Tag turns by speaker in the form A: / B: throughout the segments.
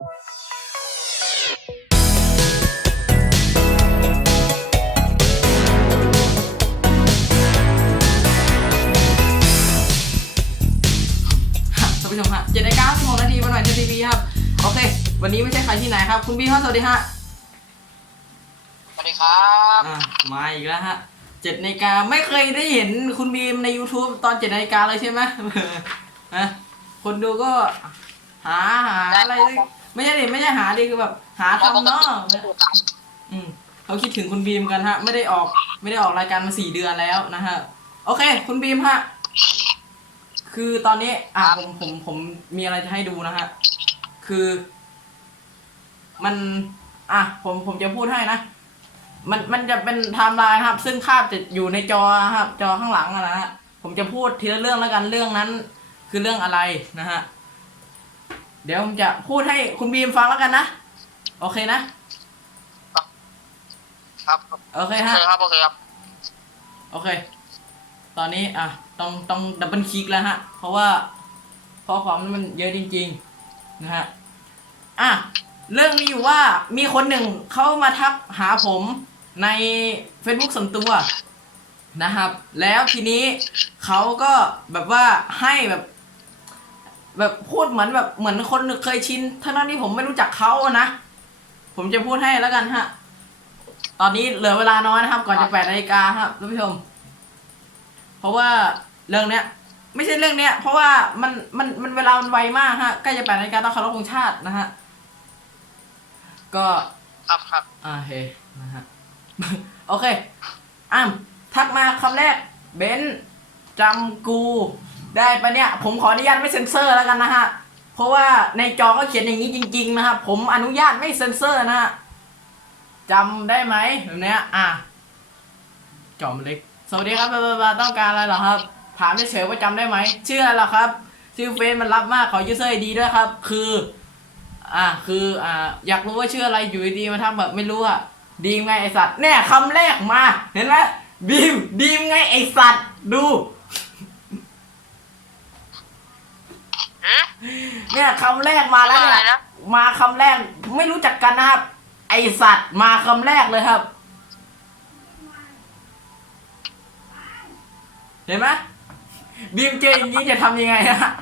A: ฮะท่านผู้ชมฮะเจ็ดนาฬิกาสิบหกนาทีมาหน่อยทีวีครับ โอเค วันนี้ไม่ใช่ใครที่ไหนครับ คุณบีครับสวัสดีฮะ
B: สวัสดีครับ
A: อะมาอีกแล้วฮะเจ็ดนาฬิกาไม่เคยได้เห็นคุณบีมใน YouTube ตอนเจ็ดนาฬิกาเลยใช่ไหม ฮะคนดูก็หาหาอะไรไม่ใช่ดิไม่ใช่หาดิคือแบบหาทำเนาะอืมเขาคิดถึงคุณบีมกันฮะ ไม่ได้ออก ไม่ได้ออกรายการมาสี่เดือนแล้วนะฮะ โอเค คุณบีมฮะ คือตอนนี้ อะผมผมผมมีอะไรจะให้ดูนะฮะ คือ มัน อะผมผมจะพูดให้นะมันมันจะเป็นไทม์ไลน์ครับ ซึ่งภาพจะอยู่ในจอครับ จอข้างหลังอะนะฮะผมจะพูดทีละเรื่องแล้วกันเรื่องนั้น คือเรื่องอะไรนะฮะ เดี๋ยวผมจะพูดให้คุณบีมฟังแล้วกันนะ โอเคนะ ครับโอเค
B: โอ
A: ฮะ
B: เคครับโอเคครับ
A: โอเค ตอนนี้อะต้องต้องดับเบิลคลิกแล้วฮะ เพราะว่าเพราะความมันเยอะจริง ๆ นะฮะ อะ เรื่องมีอยู่ว่ามีคนหนึ่งเขามาทักหาผมใน Facebook ส่วนตัวนะครับ แล้วทีนี้เขาก็แบบว่าให้แบบ แบบพูดเหมือนแบบเหมือนคนเคยชินทั้งนั้นที่ผมไม่รู้จักเขาอะนะ ผมจะพูดให้แล้วกันฮะ ตอนนี้เหลือเวลาน้อยนะครับ ก่อนจะแปดนาฬิกาครับท่านผู้ชม เพราะว่าเรื่องเนี้ย ไม่ใช่เรื่องเนี้ย เพราะว่ามันมันมันเวลามันไวมากฮะใกล้จะแปดนาฬิกาต้องเคารพธงชาตินะฮะ ก็
B: ครับครับ
A: อ่าเฮนะฮะโอเคอ้ามทักมาคำแรกเบนซ์จำกู ได้ปะเนี่ย ผมขออนุญาตไม่เซ็นเซอร์แล้วกันนะฮะ เพราะว่าในจอก็เขียนอย่างนี้จริง ๆ นะครับ ผมอนุญาตไม่เซ็นเซอร์นะฮะจำได้ไหมแบบเนี้ยอะจอมเล็ก สวัสดีครับบาบาบาต้องการอะไรเหรอครับ ถามเฉยๆว่าจำได้ไหมชื่ออะไรเหรอครับ ชื่อเฟซมันรับมากขอยูเซอร์ดีด้วยครับ คือ อะคืออ่าอยากรู้ว่าชื่ออะไรอยู่ดีๆมาทำแบบไม่รู้อะดีมไงไอสัตว์เนี่ยคำแรกมา เห็นไหมบีมดีมไงไอสัตว์ดู
B: หืม
A: เนี่ยคำแรกมาแล้ว
B: อะไร
A: เนี่ย
B: นะ
A: มาคำแรกไม่รู้จักกันนะครับ ไอสัตว์มาคำแรกเลยครับ เห็นไหมบีมเจออย่างนี้จะทำยังไงฮะ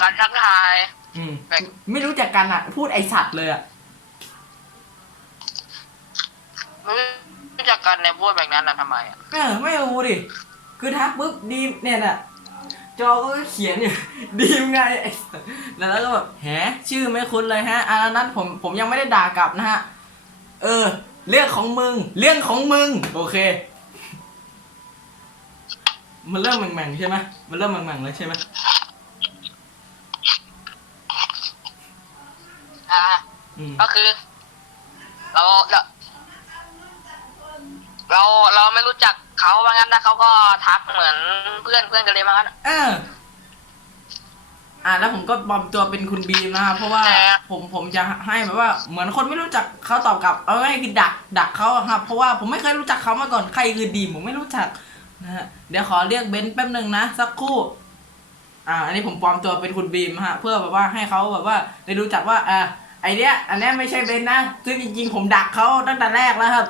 B: การทักทาย
A: อืม
B: แบ่ง
A: ไม่รู้จักกันอะ พูดไอสัตว์เลยอะ
B: ไม่ รู้จักกันในพูดแบบนั้นนะทำไมอะ
A: เออไม่รู้ดิ คือทักปุ๊บดีมเนี่ยน่ะ จอก็เขียนอยู่ ดีมไงไอ้สัสแล้วก็แบบแหชื่อไม่คุ้นเลยฮะอันนั้นผมผมยังไม่ได้ด่ากลับนะฮะ เออ เรื่องของมึง เรื่องของมึง โอเค มันเริ่มแหม่งๆใช่ไหมมันเริ่มแหม่งๆเลยใช่ไหม
B: อ่า
A: อืม
B: ก็คือ เราเรา เราเราไม่รู้จักเขาว่างั้นนะเขาก็ทักเหมือนเพื่อนเพื่อนกันเลยว่างั้น
A: เออ อ่าแล้วผมก็ปลอมตัวเป็นคุณบีมนะครับเพราะว่า
B: แต่
A: ผมผมจะให้แบบว่า เหมือนคนไม่รู้จักเขาตอบกลับ เอาง่ายๆคือดัก ดักเขาอะครับ เพราะว่าผมไม่เคยรู้จักเขามาก่อนใครคือดีมผมไม่รู้จักนะฮะเดี๋ยวขอเรียกเบนซ์แป๊บหนึ่งนะสักครู่ อ่า อันนี้ผมปลอมตัวเป็นคุณบีมฮะ เพื่อแบบว่าให้เขาแบบว่าได้รู้จักว่าอ่าไอเนี้ยอันเนี้ยไม่ใช่เบนซ์นะซึ่งจริงๆผมดักเขาตั้งแต่แรกแล้วครับ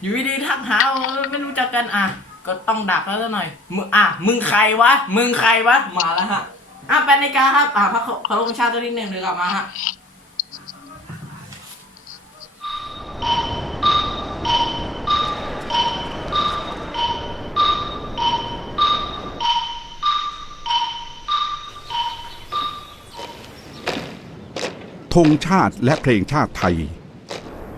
A: อยู่ดีๆทักหาเออไม่รู้จักกันอะ ก็ต้องดักแล้วซะหน่อยมึงอะมึงใครวะมึงใครวะมาแล้วฮะอะแปดนาฬิกาครับอะพักขอลงชาติตัวนิดหนึ่งเดี๋ยวกลับมาฮะ
C: ธงชาติและเพลงชาติไทย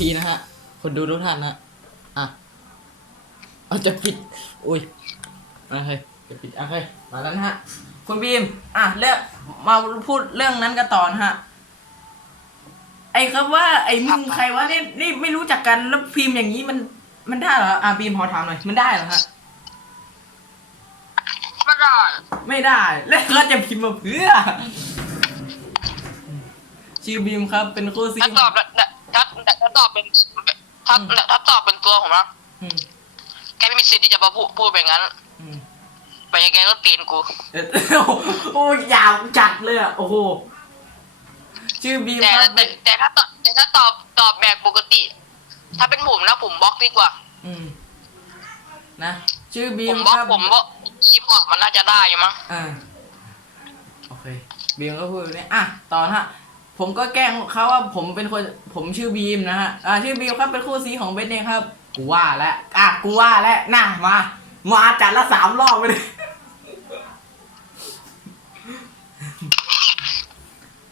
D: ทีนะ
A: ฮะ คนดูทุกท่านนะ อะเอาจะปิด อุ้ยโอเคจะปิดโอเคมาแล้วนะฮะ คุณบีม อะเรื่องมาพูดเรื่องนั้นกันต่อนะฮะ ไอ้ครับว่า ไอ้มึงใครวะนี่นี่ไม่รู้จักกันแล้วพิมพ์อย่างนี้มันมันได้เหรอ อะบีมพอถามหน่อย มันได้เหรอฮะ
B: ไม่ได้
A: ไม่ได้ แล้วเขาจะพิมพ์มาเพื่อ ชื่อบีมครับ เป็นคู่ซี
B: ถ้าตอบแล้ว ถ้าถ้าตอบเป็นถ้าถ้าตอบเป็นตัวผมนะ
A: อืม
B: แกไม่มีสิทธิ์ที่จะมาพูดพูดแบบนั้น
A: อืม
B: ไปยังไงก็ตีนกู
A: เออโอ้ยยาวจัดเลยอะโอ้โหชื่อบีม
B: แต่
A: ครับ
B: แต่แต่ถ้าตอบแต่ถ้าตอบตอบแบบปกติ ถ้าเป็นผมนะผมบล็อกดีกว่า
A: อืมนะชื่อบี
B: ผมมบล็อก
A: ครับ
B: ผมว่ายีพอร์ตมันน่าจะได้อยู่มั้ง
A: อ่าโอเคบีมก็พูดแบบนี้อะต่อนะฮะ ผมก็แกล้งเขาว่าผมเป็นคนผมชื่อบีมนะฮะอ่าชื่อบีมครับเป็นคู่ซีของเบนเองครับกูว่าแล้วอะกูว่าแล้วน่ะมา มาจัดละสามรอบไปเลย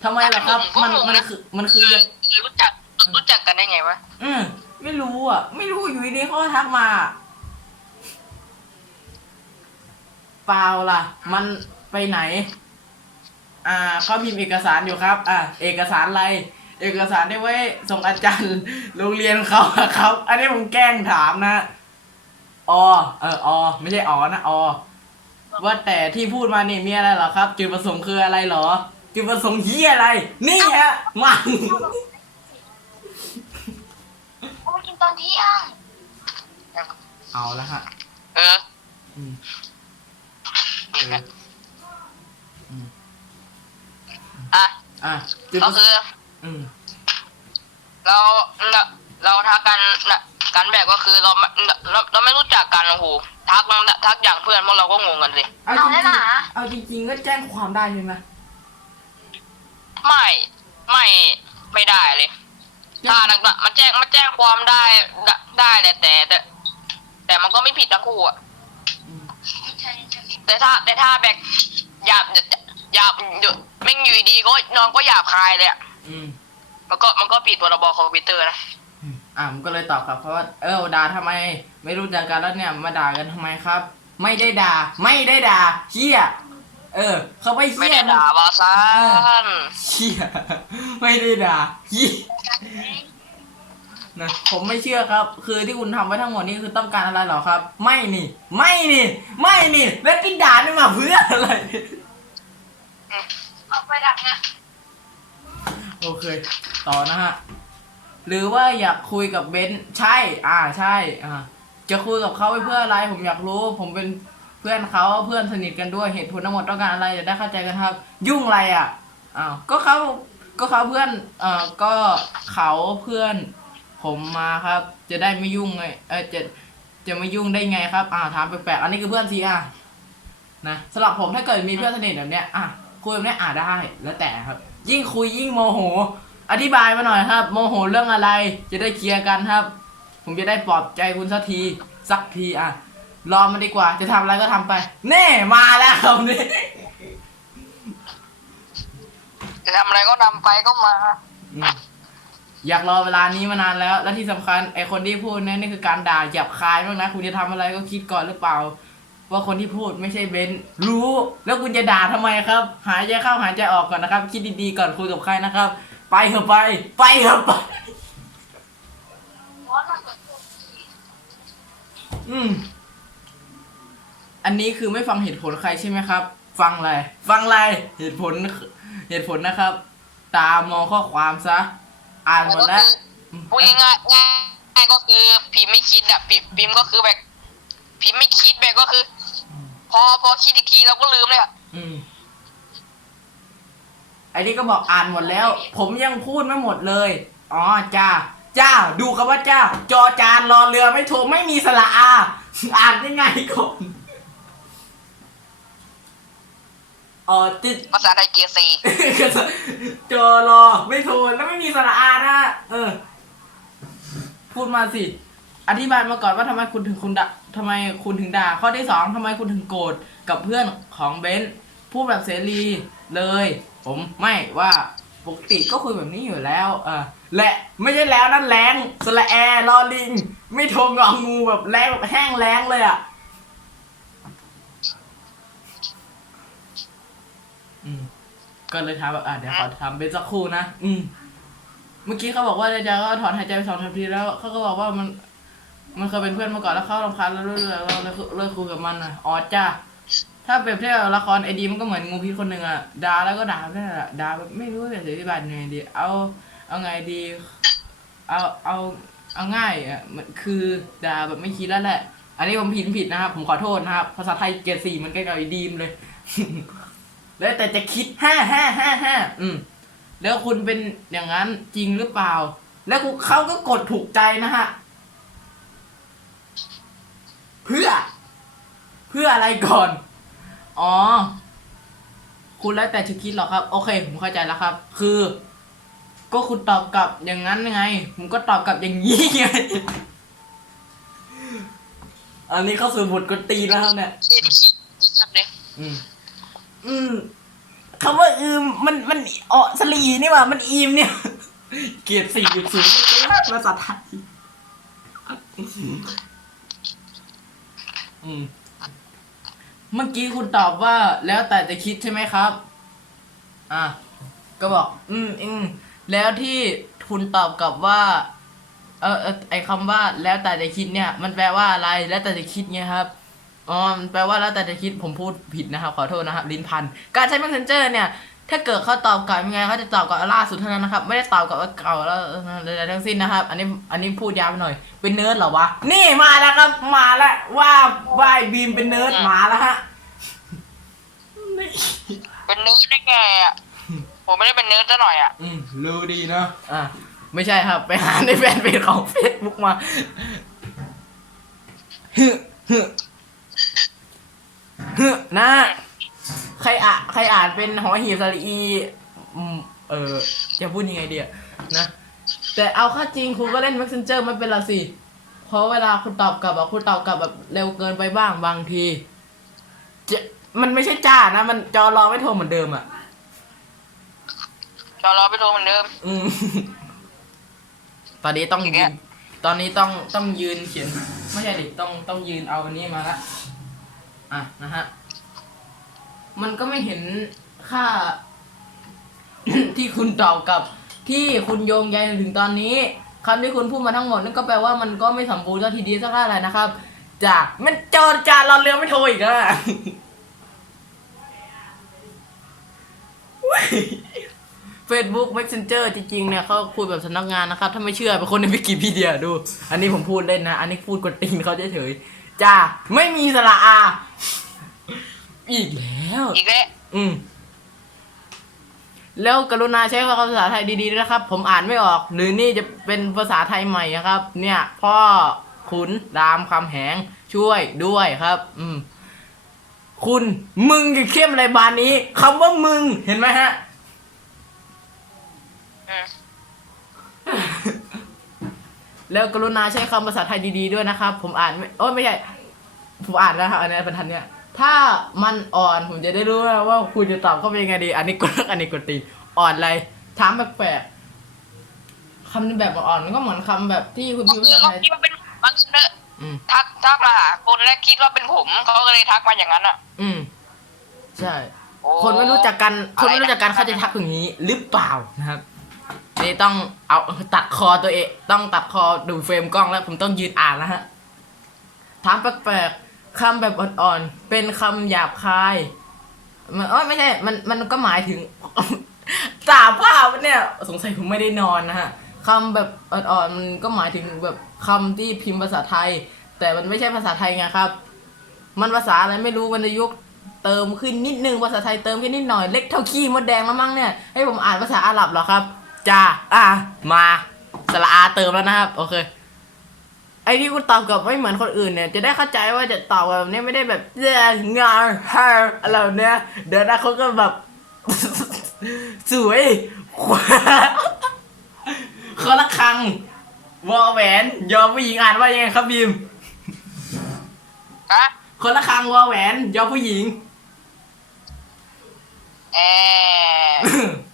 A: ทำไมล่ะครับ มันมันคือมันคือ
B: คือคือรู้จักรู้จักกันได้ไงวะ
A: อืมไม่รู้อะ ไม่รู้อยู่ดีๆเขาก็ทักมา เปล่าล่ะ มันไปไหน อ่าเขาพิมพ์เอกสารอยู่ครับ อ่าเอกสารอะไร เอกสารที่ไว้ส่งอาจารย์โรงเรียนเขาอะครับ อันนี้ผมแกล้งถามนะอเอออไม่ใช่อ๋อนะอว่าแต่ที่พูดมานี่มีอะไรเหรอครับ จุดประสงค์คืออะไรเหรอ จุดประสงค์เฮียอะไร นี่ฮะมัน
B: โอ้กินตอนเที่ยง
A: เอาละฮะ
B: เออ
A: อืม
B: อ่ะ
A: อะจุด
B: ก็
A: ประส
B: คื
A: งค์
B: อ
A: อืม
B: เราเราเราทักกันน่ะกันแบบก็คือเราไม่เราเราไม่รู้จักกันโอ้โหทักทักอย่างเพื่อนพวกเราก็งงกันสิ
A: เอาจริงๆเอาจริง ๆ ก็แจ้งความได้ใช่ไหม
B: ไม่ไม่ไม่ได้เลยถ้านักมันแจ้งมันแจ้งความได้ได้ได้แหละแต่แต่ แต่มันก็ไม่ผิดทั้งคู่อะ
A: อืม
B: แต่ถ้าแต่ถ้าแบบหยาบ หยาบหยุดไม่งอยู่ดีๆก็น้องก็หยาบคายเลยอะ
A: อืม
B: มันก็มันก็ผิดพรบคอมพิวเตอร์นะ
A: อะผมก็เลยตอบกลับเพราะว่าเออด่าทำไม ไม่รู้จักกันแล้วเนี่ยมาด่ากันทำไมครับ ไม่ได้ด่า ไม่ได้ด่าเฮียเออ เขาไม่
B: ไม่
A: เฮีย
B: ได้ด่าบาซาน
A: เฮียไม่ได้ด่าเฮียนะผมไม่เชื่อครับ คือที่คุณทำไว้ทั้งหมดนี่คือต้องการอะไรเหรอครับ ไม่นี่ ไม่นี่ ไม่นี่ แล้วที่ด่านี่มาเพื่ออะไร
B: เอาไปดักนะ
A: โอเค ต่อนะฮะ หรือว่าอยากคุยกับเบนซ์ใช่ อ่าใช่ อ่า จะคุยกับเขาไปเพื่ออะไร ผมอยากรู้ ผมเป็นเพื่อนเขาเพื่อนสนิทกันด้วย เหตุผลทั้งหมดต้องการอะไรจะได้เข้าใจกันครับ ยุ่งอะไรอะ อ้าว ก็เขาก็เขาเพื่อน เอ่อ ก็เขาเพื่อน ผมมาครับ จะได้ไม่ยุ่งไง เออจะ จะไม่ยุ่งได้ไงครับ อ่าถามแปลกๆ อันนี้คือเพื่อนซีอะนะสำหรับผมถ้าเกิดมีเพื่อนสนิทแบบเนี้ย อะ คุยแบบเนี้ยอะได้ แล้วแต่ครับ ยิ่งคุยยิ่งโมโห อธิบายมาหน่อยครับ โมโหเรื่องอะไร จะได้เคลียร์กันครับ ผมจะได้ปลอบใจคุณสักทีสักทีอะ รอมาดีกว่า จะทำอะไรก็ทำไป แน่มาแล้วครับนี่
B: จะทำอะไรก็ทำไปก็มา
A: อืมอยากรอเวลานี้มานานแล้ว และที่สำคัญไอคนที่พูดเนี่ยนี่คือการด่าหยาบคายมากนะ คุณจะทำอะไรก็คิดก่อนหรือเปล่า ว่าคนที่พูดไม่ใช่เบนซ์รู้ แล้วคุณจะด่าทำไมครับ หายใจเข้าหายใจออกก่อนนะครับ คิดดีๆก่อนคุยกับใครนะครับ ไปเถอะไป ไปเถอะไป อืม อันนี้คือไม่ฟังเหตุผลใครใช่ไหมครับ ฟังอะไร ฟังอะไร เหตุผล เหตุผลนะครับ ตามองข้อความซะ อ่านหมดแล้ว
B: พูดง่ายๆง่ายก็คือพิมพ์ไม่คิดอะพิมพ์พิมพ์ก็คือแบบ พิมพ์ไม่คิดแบบก็คือ พอพอคิดอีกทีเราก็ลืมเลยอะ
A: อืมไอ้นี่ก็บอกอ่านหมดแล้ว ผมยังพูดไม่หมดเลย อ๋อจ้าจ้า ดูคำว่าจ้า จอจานรอเรือไม่โทรไม่มีสระอา อ่านยังไงก่อนอ๋อจิต
B: ภาษาไทยเกียร์สี่
A: จอรอไม่โทรแล้วไม่มีสระอานะเออ พูดมาสิ อธิบายมาก่อนว่าทำไมคุณถึงคุณด่าทำไมคุณถึงด่า ข้อที่สองทำไมคุณถึงโกรธกับเพื่อนของเบนซ์พูดแบบเสรีเลย ผมไม่ว่าปกติก็คุยแบบนี้อยู่แล้ว เออและไม่ใช่แล้วนั่นแรงสละแอรอลิง ไม่โทงงองูแบบแรงแบบแห้งแรงเลยอะอืมก็เลยถามแบบอะเดี๋ยวขอทำเป็นสักครู่นะอืม เมื่อกี้เขาบอกว่าเจะก็ถอนหายใจไปสองนาทีแล้วเขาก็บอกว่ามัน มันเคยเป็นเพื่อนมาก่อนแล้วเขารำคาญแล้วเลิกเราเลยเลิกคุยกับมันอะอ๋อจ้าถ้าเปรียบเทียบละครไอดีมันก็เหมือนงูพิษคนหนึ่งอะด่าแล้วก็ด่าไม่ได้ละด่าแบบไม่รู้จะอธิบายยังไงดี เอาเอาไงดี เอาเอาเอาง่ายอะมันคือด่าแบบไม่คิดแล้วแหละ อันนี้ผมผิดผิดนะครับ ผมขอโทษนะครับ ภาษาไทยเกรดสี่มันใกล้กับไอดีมเลย แล้วแต่จะคิดห้าห้าห้าห้าอืมแล้วคุณเป็นอย่างนั้นจริงหรือเปล่า แล้วเขาก็กดถูกใจนะฮะ เพื่อ เพื่ออะไรก่อน อ๋อ คุณแล้วแต่จะคิดหรอกครับ โอเค ผมเข้าใจแล้วครับ คือ ก็คุณตอบกลับอย่างนั้นไง ผมก็ตอบกลับอย่างนี้ไง อันนี้เข้าสู่บทกวนตีนแล้วครับเนี่ย
B: คิดคิดจัดเลย
A: อืม อืมคำว่าอืมมันมันอ๋อสลีนี่หว่า มันอีมเนี่ย เกียรติสี่จุดศูนย์ภาษาไทย อืม เมื่อกี้คุณตอบว่าแล้วแต่จะคิดใช่ไหมครับ อะ ก็บอก อืมอืมแล้วที่คุณตอบกลับว่า เออเออไอคำว่าแล้วแต่จะคิดเนี่ย มันแปลว่าอะไรแล้วแต่จะคิดไงครับอ๋อมันแปลว่าแล้วแต่จะคิดผมพูดผิดนะครับ ขอโทษนะครับ ลิ้นพัน การใช้ messenger เนี่ย ถ้าเกิดเขาตอบกลับยังไงเขาจะตอบกลับล่าสุดเท่านั้นนะครับ ไม่ได้ตอบกลับว่าเก่าแล้วอะไรทั้งสิ้นนะครับ อันนี้อันนี้พูดยาวไปหน่อย เป็นเนิร์ดเหรอวะ นี่มาแล้วครับ มาแล้วว่าว่าไอ้บีมเป็นเนิร์ดมาแล้วฮะนี่
B: เป็นเนื้อได้ไงอะ ผมไม่ได้เป็นเนื้อซะหน่อยอะ
A: อืมรู้ดีเนาะอะไม่ใช่ครับ ไปหาในแฟนเพจของเฟซบุ๊กมาฮึฮึฮึนะ ใครอะใครอ่านเป็นหอหีบสระอีอืมเออจะพูดยังไงดีอะนะ แต่เอาเข้าจริงคุณก็เล่น messenger ไม่เป็นละสิ เพราะเวลาคุณตอบกลับอะคุณตอบกลับแบบเร็วเกินไปบ้างบางทีจะมันไม่ใช่จ้านะ มันจอรอไม่โทรเหมือนเดิมอะ
B: จอรอไปโทรเหมือนเดิม
A: อืม ตอนนี้ต้อง
B: อีก
A: ยื
B: แล้
A: น
B: ว
A: ตอนนี้ต้องต้องยืนเขียน ไม่ใช่ดิต้องต้องยืนเอาอันนี้มาละ อะนะฮะ มันก็ไม่เห็นค่า ที่คุณตอบกับ ที่คุณโยงใยถึงตอนนี้คำที่คุณพูดมาทั้งหมดนั่นก็แปลว่ามันก็ไม่สมบูรณ์สักทีเดียวสักเท่าไหร่นะครับ จากมันจอจานเราเรือไม่โทรอีกแล้วเฟซบุ๊ก Messenger จริงๆเนี่ยเขาคุยแบบสำนักงานนะครับ ถ้าไม่เชื่อไปคนในวิกิพีเดียดู อันนี้ผมพูดเล่นนะ อันนี้พูดกดติงเขาเฉยๆจ้าไม่มีสระอา อีกแล้ว
B: อีกแล้ว
A: อืม แล้วกรุณาใช้ภาษาไทยดีๆด้วยนะครับ ผมอ่านไม่ออก หรือนี่จะเป็นภาษาไทยใหม่นะครับ เนี่ย พ่อขุนรามคำแหงช่วยด้วยครับ อืม คุณมึงจะเข้มอะไรบานนี้คำว่ามึงเห็นไหมฮะ
B: อืม
A: แล้วกรุณาใช้คำภาษาไทยดีๆด้วยนะครับ ผมอ่านไม่โอ้ยไม่ใช่ ผมอ่านแล้วครับอันนี้บรรทัดเนี่ย ถ้ามันอ่อนผมจะได้รู้ว่าคุณจะตอบเขาเป็นยังไงดี อันนี้กดอันนี้กดตีอ่อนอะไรถามแปลกๆคำนี้แบบอ่อนๆมันก็เหมือนคำแบบที่คุณพิมพ์ภาษาไทย
B: คิดว่าเป็นบังเนอร์
A: อืม
B: ทักทักมาหาคนและคิดว่าเป็นผมเขาก็เลยทักมาอย่างนั้นอะ
A: อืมใช่
B: โอ้
A: คนไม่รู้จักกันคนไม่รู้จักกัน
B: อะไรนะ
A: เขาจะทักอย่างนี้ หรือเปล่านะครับนี่ต้องเอาตัดคอตัวเอง ต้องตัดคอดูเฟรมกล้องแล้ว ผมต้องยืนอ่านแล้วฮะถามแปลกๆ คำแบบอ่อนๆ เป็นคำหยาบคาย มันเอ้ยไม่ใช่ มันมันก็หมายถึง ตาภาพเนี่ย สงสัยผมไม่ได้นอนนะฮะคำแบบอ่อนๆ มันก็หมายถึงแบบคำที่พิมพ์ภาษาไทย แต่มันไม่ใช่ภาษาไทยไงครับ มันภาษาอะไรไม่รู้วรรณยุกต์เติมขึ้นนิดนึงภาษาไทยเติมขึ้นนิดหน่อยเล็กเท่าขี้มดแดงแล้วมั้งเนี่ยให้ผมอ่านภาษาอาหรับเหรอครับจ้าอะมาสระอาเติมแล้วนะครับ โอเค ไอ้ที่คุณตอบกับไม่เหมือนคนอื่นเนี่ย จะได้เข้าใจว่าจะตอบแบบนี้ไม่ได้แบบเย้งานฮาอะไรแบบเนี้ยเดี๋ยวนะเขาก็แบบ สวยคนละครังวอแหวน ยอมผู้หญิงอ่านว่ายังไงครับบีม
B: ฮะ
A: คนละครังวอแหวน ยอมผู้หญิง
B: แอ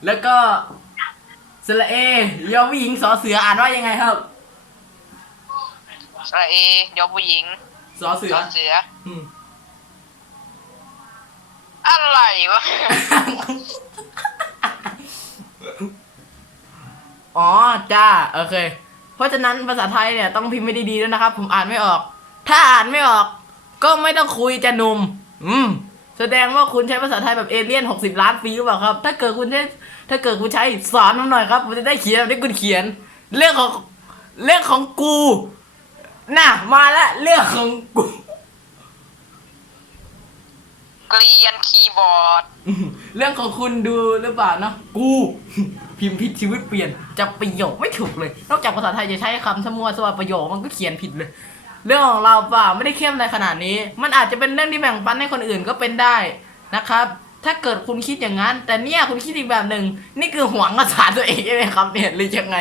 A: แล้วก็สระเอ ยอผู้หญิงสอเสืออ่านว่ายังไงครับ
B: สระเอยอผู้หญิง
A: สอเสื
B: ย
A: อ
B: อเสือ
A: อืม
B: อะไรวะ
A: อ๋อ จ้า โอเค เพราะฉะนั้นภาษาไทยเนี่ย ต้องพิมพ์ไม่ดีๆด้วยนะครับ ผมอ่านไม่ออก ถ้าอ่านไม่ออก ก็ไม่ต้องคุยจะหนุ่ม อืม แสดงว่าคุณใช้ภาษาไทยแบบเอเลี่ยนหกสิบล้านปีหรือเปล่าครับ ถ้าเกิดคุณใช้ ถ้าเกิดคุณใช้สอนผมหน่อยครับผมจะได้เขียนแบบที่คุณเขียน เรื่องของ เรื่องของกู น่ะ มาละเรื่องของกู
B: เกลียนคีย์บอร์ด
A: อืมเรื่องของคุณดูหรือเปล่าเนาะกู พิมพ์ผิดชีวิตเปลี่ยนจะประโยคไม่ถูกเลย นอกจากภาษาไทยจะใช้คำสมัวสวประโยคมันก็เขียนผิดเลย เรื่องของเราเปล่าไม่ได้เข้มอะไรขนาดนี้ มันอาจจะเป็นเรื่องที่แบ่งปันให้คนอื่นก็เป็นได้นะครับ ถ้าเกิดคุณคิดอย่างนั้น แต่เนี่ยคุณคิดอีกแบบหนึ่งนี่คือหวงภาษาตัวเองใช่ไหมครับเนี่ยหรือยังไง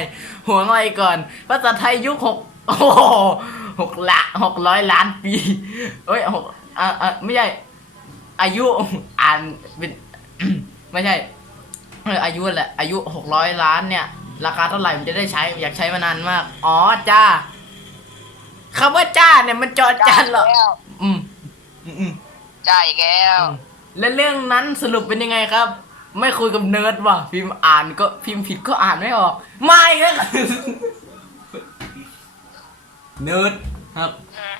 A: หวงอะไรก่อนภาษาไทยยุคหก โอ้โหหกละหกร้อยล้านปีเอ้ยหกอ่าอ่าไม่ใช่ อายุอ่านเป็นไม่ใช่เอออายุแหละอายุหกร้อยล้านเนี่ย ราคาเท่าไหร่มันจะได้ใช้อยากใช้มานานมาก อ๋อจ้าคำว่าจ้าเนี่ยมันจอจันเหรอ
B: แล้ว
A: อืมอืมอืม
B: จ่ายแก้ว
A: อืมแล้วเรื่องนั้นสรุปเป็นยังไงครับ ไม่คุยกับเนิร์ดว่ะพิมพ์อ่านก็พิมพ์ผิดก็อ่านไม่ออก ไม่นะ เนิร์ดครับ
B: อืม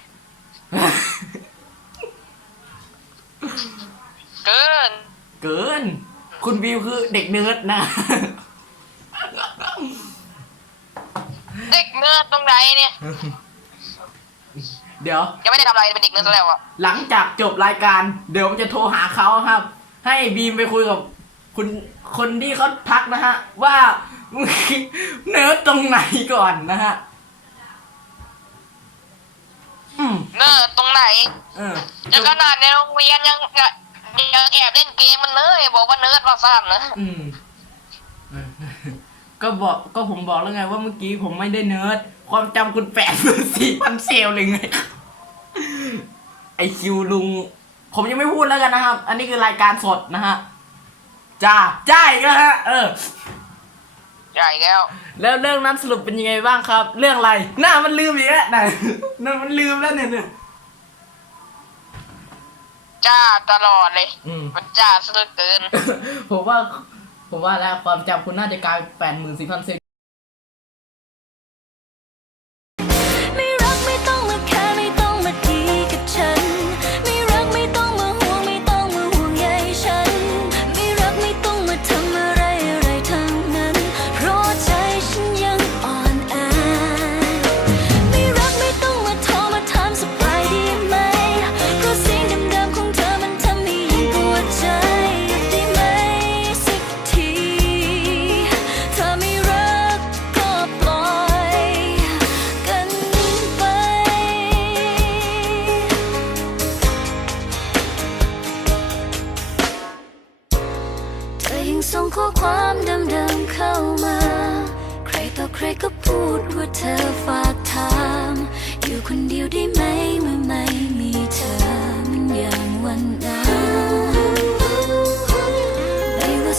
B: เกิน
A: เกิน คุณวิวคือเด็กเนิร์ดนะ
B: เด็กเนิร์ดตรงไหนเนี่ย
A: เดี๋ยว
B: ยังไม่ได้ทำอะไรเป็นเด็กเนิร์ดซะแล้วอะ
A: หลังจากจบรายการ เดี๋ยวผมจะโทรหาเขาครับ ให้บีมไปคุยกับ คุณคนที่เขาทักนะฮะ ว่า เนิร์ดตรงไหนก่อนนะฮะ อืม
B: เนิร์ดตรงไหน
A: เออ
B: ยังขนาดในโรงเรียนยังยังแอบเล่นเกมมันเลยบอกว่าเนิร์ดว่าสั้นนะ
A: อืมเออก็บอกก็ผมบอกแล้วไงว่าเมื่อกี้ผมไม่ได้เนิร์ดความจำคุณแปดสี่พันเซลเลยไงไอคิวลุง ผมยังไม่พูดแล้วกันนะครับ อันนี้คือรายการสดนะฮะจ้าจ้าอีกแล้วฮะเออ
B: ใหญ่แก้ว
A: แล้วเรื่องนั้นสรุปเป็นยังไงบ้างครับ เรื่องอะไร หน้ามันลืมอีกแล้วน่ะนั่นมันลืมแล้วเนี่ยเนี่ย
B: จ้าตลอดเลย
A: อืม
B: มันจ้าซะเหลือเกิน
A: ผมว่า ผมว่าแล้วความจำคุณน่าจะกลายแปดหมื่นสี่พันเซล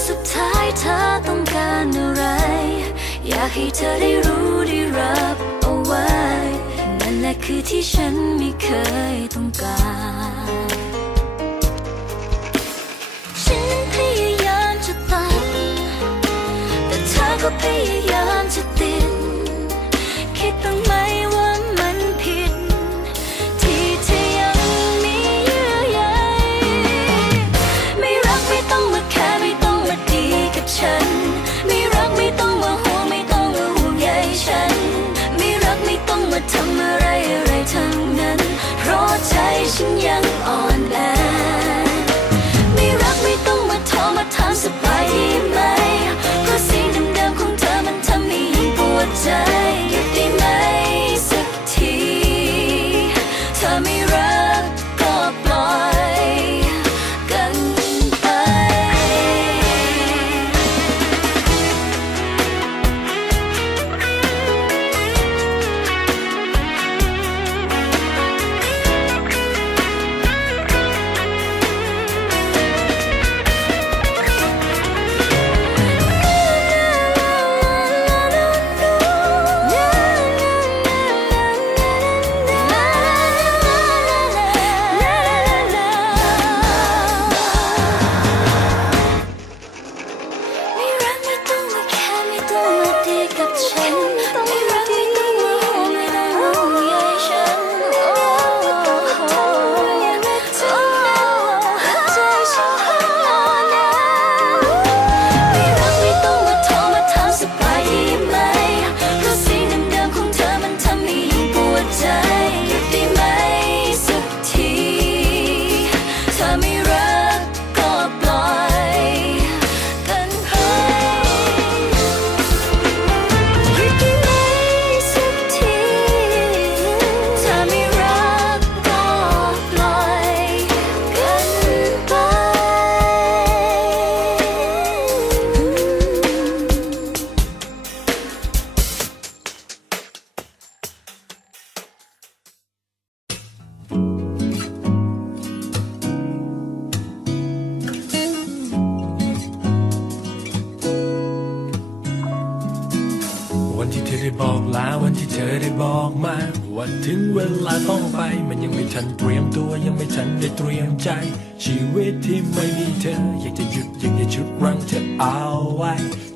E: สุดท้ายเธอต้องการอะไร อยากให้เธอได้รู้ได้รับเอาไว้ นั่นแหละคือที่ฉันไม่เคยต้องการฉันพยายามจะตัดแต่เธอก็พยายามจะติด ทำอะไรอะไรทั้งนั้น เพราะใจฉันยังอ่อนแอ ไม่รักไม่ต้องมาโทรมาถามสบายดีไหม เพราะสียงเดิมๆของเธอมันทำให้ยิ่งปวดใจ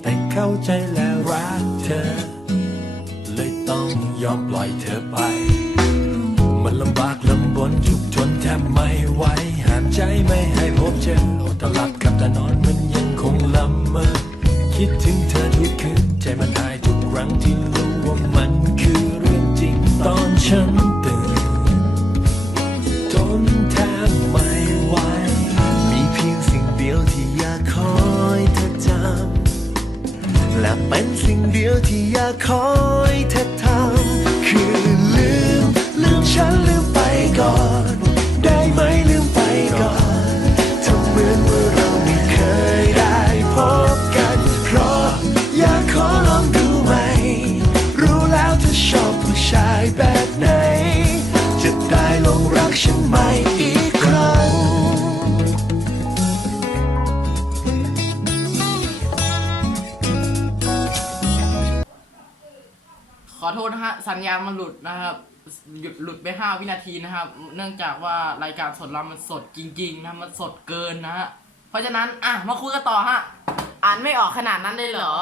F: แต่เข้าใจและรักเธอ เลยต้องยอมปล่อยเธอไป มันลำบากลำบนทุกข์ทนแทบไม่ไหวห้ามใจไม่ให้พบเจออดตลับกับแต่นอนมันยังคงละเมอคิดถึงเธอทุกคืน อยากคอ สั
A: ญญาณมันหลุดนะครับหยุดหลุดไปห้าวินาทีนะครับ เนื่องจากว่ารายการสดเรามันสดจริง ๆ นะมันสดเกินนะฮะเพราะฉะนั้นอะมาคุยกันต่อฮะอ่านไม่ออกขนาดนั้นเลยเหรอ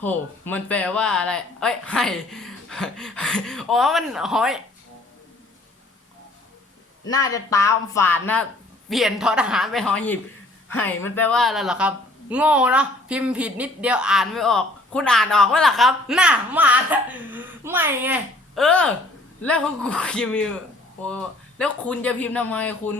A: โหมันแปลว่าอะไร เอ้ยให้อ๋อมันหอย น่าจะตามฝานนะเปลี่ยนทอทหารเป็นหอหีบให้มันแปลว่าอะไรเหรอครับ โง่เนาะพิมพ์ผิดนิดเดียวอ่านไม่ออก คุณอ่านออกไหมล่ะครับ น่ามาไม่ไง เออ แล้วกูจะมีโอ้แล้วคุณจะพิมพ์ทำไมคุณ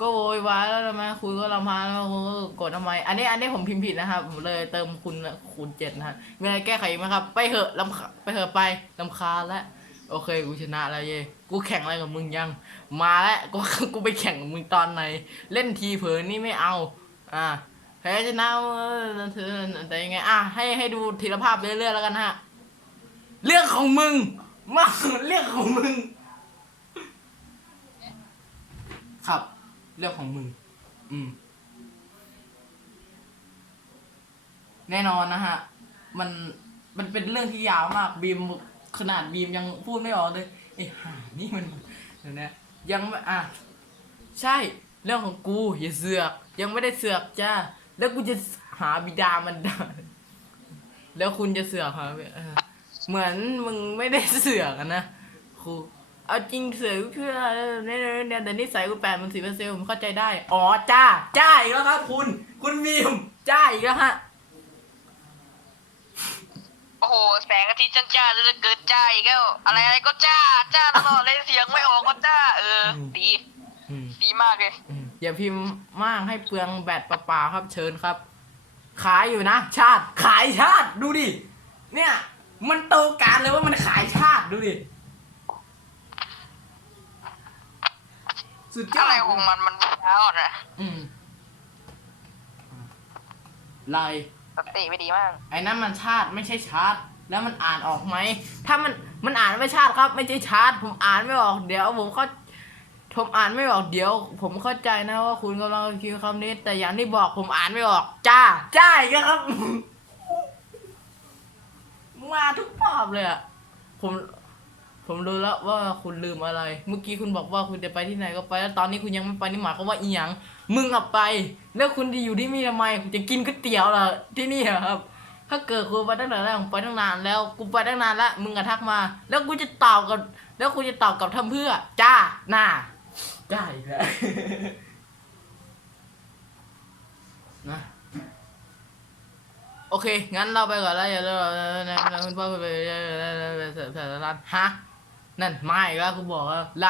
A: ก็โวยวายแล้วทำไมคุณก็ลำพานแล้วคุณก็กดทำไม อันนี้อันนี้ผมพิมพ์ผิดนะครับผมเลยเติมคุณคูณเจ็ดนะมีอะไรแก้ไขไหมครับ ไปเหอะลำคาไปเหอะไปลำคาแล้วโอเคกูชนะแล้วเย่กูแข่งอะไรกับมึงยัง มาแล้วกูกูไปแข่งกับมึงตอนไหน เล่นทีเผลอนี่ไม่เอา อ่า พ้ชนะเออเธอแต่ยังไงอะให้ให้ดูทีละภาพเรื่อยๆแล้วกันนะฮะ เรื่องของมึงมาเรื่องของมึง ครับ เรื่องของมึง อืม แน่นอนนะฮะ มันมันเป็นเรื่องที่ยาวมากบีมขนาดบีมยังพูดไม่ออกเลยไอ้ห่านี่มันเดี๋ยวนะยังไม่อะ ใช่ เรื่องของกูอย่าเสือก ยังไม่ได้เสือกจ้า แล้วกูจะหาบิดามันได้แล้วคุณจะเสือกเหรอเออเหมือนมึงไม่ได้เสือกอะนะครูเอาจริงเสือกเพื่อเนี่ยเนี่ยแต่นิสัยกูแปดมันสิบเปอร์เซ็นต์ผมเข้าใจได้ อ๋อจ้า จ้าอีกแล้วครับคุณ คุณบีมจ้าอีกแล้วฮะ
B: โอ้โห แสงอาทิตย์จ้าจ้าจะเกิดจ้าอีกแล้วอะไรอะไรก็จ้า จ้าตลอดเลยเสียงไม่ออกก็จ้า เออ ดี
A: อืม
B: ดีมากเลย
A: อืม อย่าพิมพ์มากให้เปลืองแบตเปล่าๆครับเชิญครับ ขายอยู่นะ ชาติ ขายชาติดูดิ เนี่ย มันโตการเลยว่ามันขายชาติดูดิ สุดยอ
B: อะไร
A: ด
B: ของมันมันช้าอ่อนนะ
A: อืมไล
B: สติไม่ดีมาก
A: ไอ้นั่นมันชาติไม่ใช่ชาร์ตแล้วมันอ่านออกไหม ถ้ามันมันอ่านไม่ชาติครับ ไม่ใช่ชาร์ตผมอ่านไม่ออก เดี๋ยวผมเข้า ผมอ่านไม่ออกเดี๋ยว ผมเข้าใจนะว่าคุณกำลังคิดคำนี้ แต่อย่างที่บอกผมอ่านไม่ออก จ้า จ้าอีกแล้วครับ มาทุกภาพเลยอะผม ผมรู้แล้วว่าคุณลืมอะไร เมื่อกี้คุณบอกว่าคุณจะไปที่ไหนก็ไป แล้วตอนนี้คุณยังไม่ไปนี่หมายความว่าอีหยัง มึงอะไป แล้วคุณจะอยู่ที่นี่ทำไมคุณจะกินก๋วยเตี๋ยวเหรอที่นี่เหรอครับ ถ้าเกิดคุณไปตั้งแต่แรกผมไปตั้งนานแล้ว กูไปตั้งนานแล้วมึงอะทักมา แล้วกูจะตอบกับ แล้วกูจะตอบกับทำเพื่อ จ้า น่า จ้าอีกแล้วนะโอเค งั้นเราไปก่อนแล้วอย่าเรานะคุณพ่อคุณไปสารรันฮะนั่นไม่แล้วกูบอกว่าไร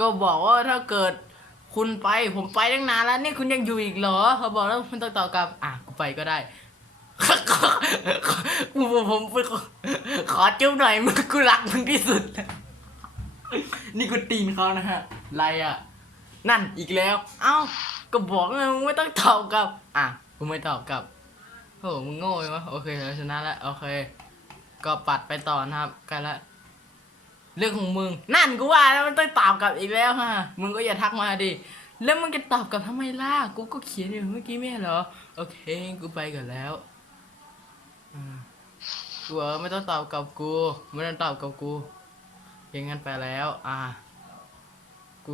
A: ก็บอกว่าถ้าเกิดคุณไปผมไปตั้งนานแล้วนี่คุณยังอยู่อีกเหรอเขาบอกแล้วคุณต้องตอบกลับอะกูไปก็ได้กูผมไปขอขอจุ๊บหน่อยมึงกูรักมึงที่สุด นี่กูตีนเขานะฮะไรอะ นั่นอีกแล้ว เอ้าก็บอกไงมึงไม่ต้องตอบกลับ อะกูไม่ตอบกลับโอ้โหมึงโง่ไหมโอเคเราชนะแล้วโอเค ก็ปัดไปต่อนะครับกันละเรื่องของมึง นั่นกูว่าแล้วมันต้องตอบกลับอีกแล้วฮะมึงก็อย่าทักมาดิแล้วมึงจะตอบกลับทำไมล่ะกูก็เขียนอยู่เมื่อกี้ไม่ใช่เหรอโอเคกูไปก่อนแล้วอ่ากูเออไม่ต้องตอบกับกู ไม่ต้องตอบกับกูอย่างงั้นไปแล้ว อ่า กู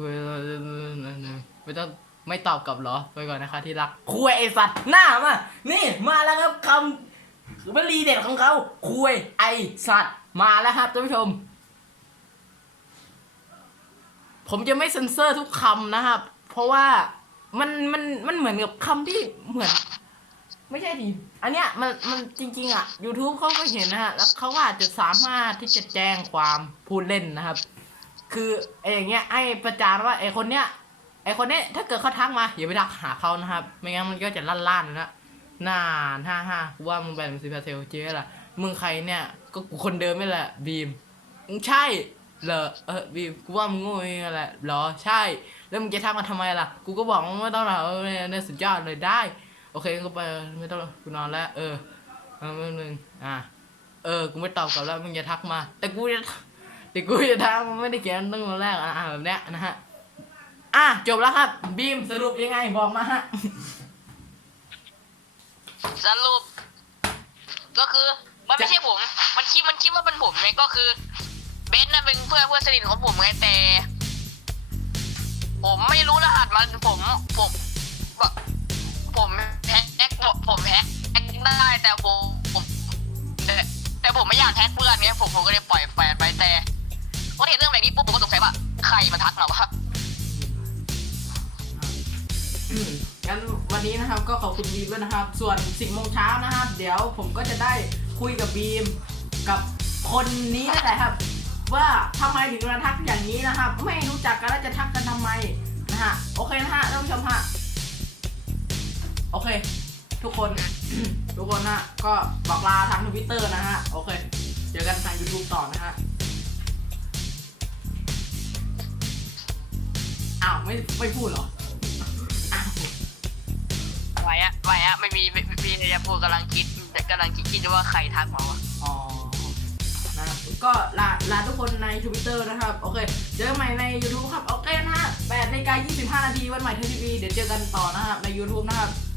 A: ไม่ต้องไม่ตอบกลับเหรอไปก่อนนะคะที่รักคุยไอสัตว์หน้ามานี่มาแล้วครับคำวลีเด็ดของเขาคุยไอสัตว์มาแล้วครับท่านผู้ชม ผมจะไม่เซ็นเซอร์ทุกคำนะครับ เพราะว่ามันมันมันเหมือนกับคำที่เหมือน ไม่ใช่ดิอันเนี้ยมันมันจริง ๆ อะ YouTube เขาก็เห็นนะฮะแล้วเขาก็อาจจะสามารถที่จะแจ้งความพูดเล่นนะครับ คือไอ้อย่างเงี้ยไอ้ประจานว่าไอ้คนเนี้ยไอ้คนเนี้ยถ้าเกิดเขาทักมาอย่าไปทักหาเขานะครับ ไม่งั้นมันก็จะล่านๆนนะหน้าห้าห้ากูว่ามึงเป็นซิพาเซลเจ๊ล่ะมึงใครเนี่ยก็กูคนเดิมไม่แหละบีมมึงใช่เหรอเออบีมกูว่ามึงโง่เองแหละเหรอใช่ แล้วมึงจะทักมาทำไมล่ะ กูก็บอกว่าไม่ต้องหรอกเนี่ยสุดยอดเลยได้ โอเคก็ไปไม่ต้องกูนอนแล้ว เออเออนึงอะเออกูไม่ตอบกลับแล้วมึงอย่าทักมา แต่กูจะ แต่กูจะทำไม่ได้เขียนตั้งแต่แรกอะแบบเนี้ยนะฮะอะจบแล้วครับ บีมสรุปยังไงบอกมาฮะ
B: สรุป ก็คือมันไม่ใช่ผม มันคิดมันคิดว่าเป็นผมไงก็คือ เบนซ์น่ะเป็นเพื่อนเพื่อนสนิทของผมไงแต่ ผมไม่รู้รหัสมันผมผมผมแฮกผมแฮกได้แต่ผมผมแต่แต่ผมไม่อยากแฮกเพื่อนไงผมผมก็เลยปล่อยแฟนไปแต่ พอเห็นเรื่องแบบนี้ปุ๊บผมก็สงสัยว่า ใครมาทักเราวะ
A: อืมงั้นวันนี้นะครับก็ขอบคุณบีมด้วยนะครับ ส่วนสิบโมงเช้านะครับ เดี๋ยวผมก็จะได้คุยกับบีมกับคนนี้นั่นแหละครับ ว่าทำไมถึงมาทักอย่างนี้นะครับ ไม่รู้จักกันแล้วจะทักกันทำไมนะฮะโอเคนะฮะท่านผู้ชมฮะโอเค ทุกคน ทุกคนนะก็บอกลาทางทวิตเตอร์นะฮะโอเค เจอกันทาง YouTube ต่อนะฮะ อ้าวไม่ไม่พูดเหรออ้าว
B: ไหวอะไหวอะไม่มีไม่ไม่มีอะไรจะพูดกำลังคิดกำลังคิดคิดว่าใครทักมาวะ
A: อ๋อนะครับก็ลาลาทุกคนใน Twitter นะครับ โอเค เจอกันใหม่ใน YouTube ครับ โอเคนะฮะ8นาฬิกา25นาทีวันใหม่ทีวีเดี๋ยวเจอกันต่อนะครับใน YouTube นะครับ
B: สวัสดีครับ